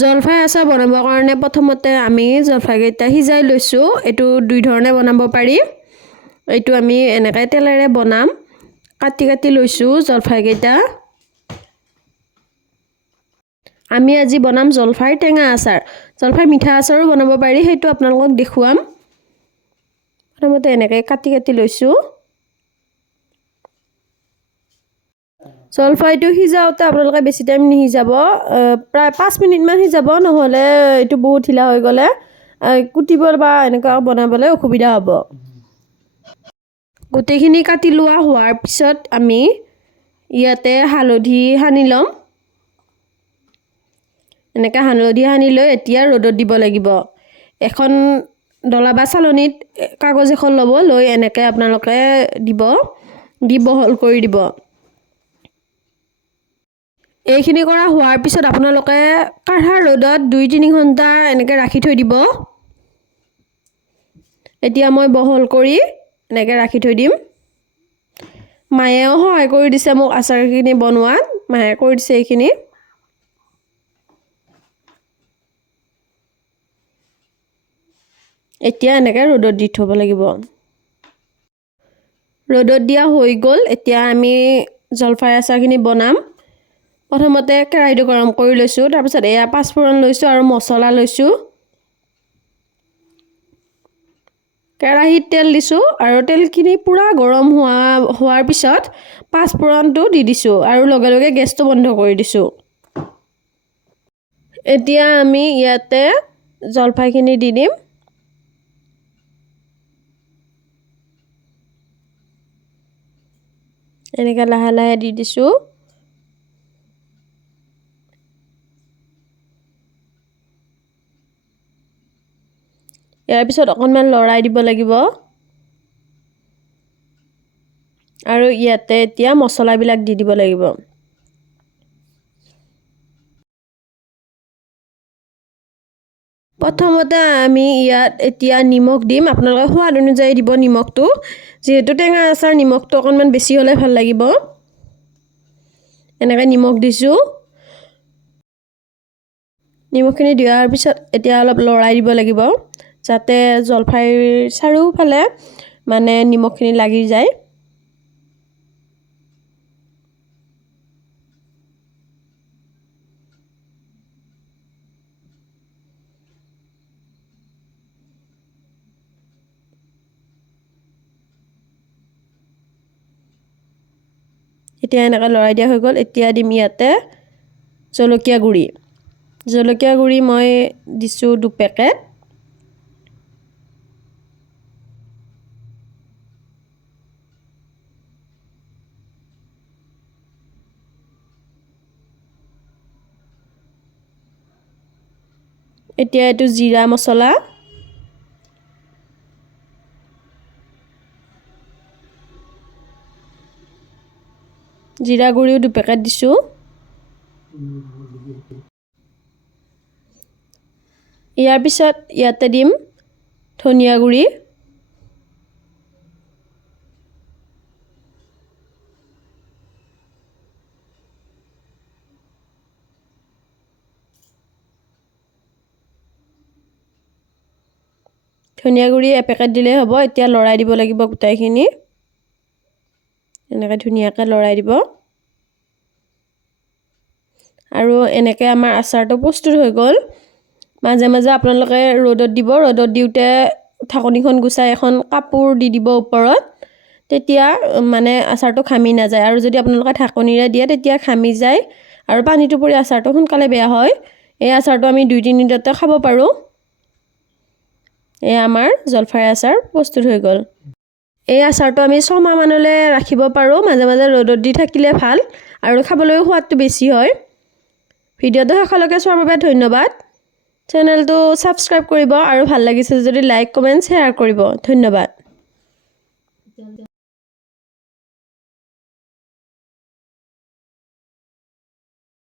জলফাই আচাৰ বনাবৰ কাৰণে প্ৰথমতে আমি জলফাইকেইটা সিজাই লৈছোঁ। এইটো দুই ধৰণে বনাব পাৰি। এইটো আমি এনেকৈ তেলেৰে বনাম। কাটি কাটি লৈছোঁ জলফাইকেইটা। আমি আজি বনাম জলফাইৰ টেঙা আচাৰ। জলফাই মিঠা আচাৰো বনাব পাৰি, সেইটো আপোনালোকক দেখুৱাম। প্ৰথমতে এনেকৈ কাটি কাটি লৈছোঁ। জলফাইটো সিজাওঁতে আপোনালোকে বেছি টাইম নিসিজাব, প্ৰায় 5 মিনিটমান সিজাব, নহ'লে এইটো বহুত ঢিলা হৈ গ'লে কুটিব বা এনেকুৱা বনাবলৈ অসুবিধা হ'ব। গোটেইখিনি কাটি লোৱা হোৱাৰ পিছত আমি ইয়াতে হালধি সানি ল'ম। এনেকৈ হালধি সানি লৈ এতিয়া ৰ'দত দিব লাগিব। এখন ডলা বা চালনীত কাগজ এখন ল'ব, লৈ এনেকৈ আপোনালোকে দি বহল কৰি দিব। এইখিনি কৰা হোৱাৰ পিছত আপোনালোকে কাঢ়া ৰ'দত 2-3 ঘণ্টা এনেকৈ ৰাখি থৈ দিব। এতিয়া মই বহল কৰি এনেকৈ ৰাখি থৈ দিম। মায়েও সহায় কৰি দিছে মোক আচাৰখিনি বনোৱাত, মায়ে কৰি দিছে এইখিনি। এতিয়া এনেকৈ ৰ'দত দি থ'ব লাগিব। ৰ'দত দিয়া হৈ গ'ল। এতিয়া আমি জলফাই আচাৰখিনি বনাম। প্ৰথমতে কেৰাহীটো গৰম কৰি লৈছোঁ, তাৰপিছত এয়া 5 ফোৰণ লৈছোঁ আৰু মছলা লৈছোঁ। কেৰাহীত তেল দিছোঁ আৰু তেলখিনি পূৰা গৰম হোৱাৰ পিছত 5 ফোৰণটো দি দিছোঁ আৰু লগে লগে গেছটো বন্ধ কৰি দিছোঁ। এতিয়া আমি ইয়াতে জলফাইখিনি দি দিম। এনেকৈ লাহে লাহে দি দিছোঁ। ইয়াৰ পিছত অকণমান লৰাই দিব লাগিব। আৰু ইয়াতে এতিয়া মছলাবিলাক দি দিব লাগিব। প্ৰথমতে আমি ইয়াত এতিয়া নিমখ দিম। আপোনালোকে সোৱাদ অনুযায়ী দিব নিমখটো। যিহেতু টেঙা আচাৰ, নিমখটো অকণমান বেছি হ'লে ভাল লাগিব। এনেকৈ নিমখ দিছোঁ। নিমখখিনি দিয়াৰ পিছত এতিয়া অলপ লৰাই দিব লাগিব, যাতে জলফাইৰ চাৰিওফালে মানে নিমখখিনি লাগি যায়। এতিয়া এনেকৈ লৰাই দিয়া হৈ গ'ল। এতিয়া দিম ইয়াতে জলকীয়া গুড়ি। জলকীয়া গুড়ি মই দিছোঁ 2 পেকেট। এতিয়া এইটো জিৰা মছলা। জিৰা গুড়িও 2 পেকেট দিছোঁ। ইয়াৰ পিছত ইয়াতে দিম ধনিয়া গুড়ি। ধনিয়া গুড়ি 1 পেকেট দিলেই হ'ব। এতিয়া লৰাই দিব লাগিব গোটেইখিনি। এনেকৈ ধুনীয়াকৈ লৰাই দিব। আৰু এনেকৈ আমাৰ আচাৰটো প্ৰস্তুত হৈ গ'ল। মাজে মাজে আপোনালোকে ৰ'দত দিব। ৰ'দত দিওঁতে ঢাকনিখন গুচাই এখন কাপোৰ দি দিব ওপৰত, তেতিয়া মানে আচাৰটো ঘামি নাযায়। আৰু যদি আপোনালোকে ঢাকনিৰে দিয়ে তেতিয়া ঘামি যায় আৰু পানীটো পৰি আচাৰটো সোনকালে বেয়া হয়। এই আচাৰটো আমি 2-3 দিনতে খাব পাৰোঁ। এই আমাৰ জলফাই আচাৰ প্ৰস্তুত হৈ গ'ল। এই আচাৰটো আমি 6 মাহমানলৈ ৰাখিব পাৰোঁ। মাজে মাজে ৰ'দত দি থাকিলে ভাল আৰু খাবলৈও সোৱাদটো বেছি হয়। ভিডিঅ'টো শেষলৈকে চোৱাৰ বাবে ধন্যবাদ। চেনেলটো ছাবস্ক্ৰাইব কৰিব আৰু ভাল লাগিছে যদি লাইক, কমেণ্ট, শ্বেয়াৰ কৰিব। ধন্যবাদ।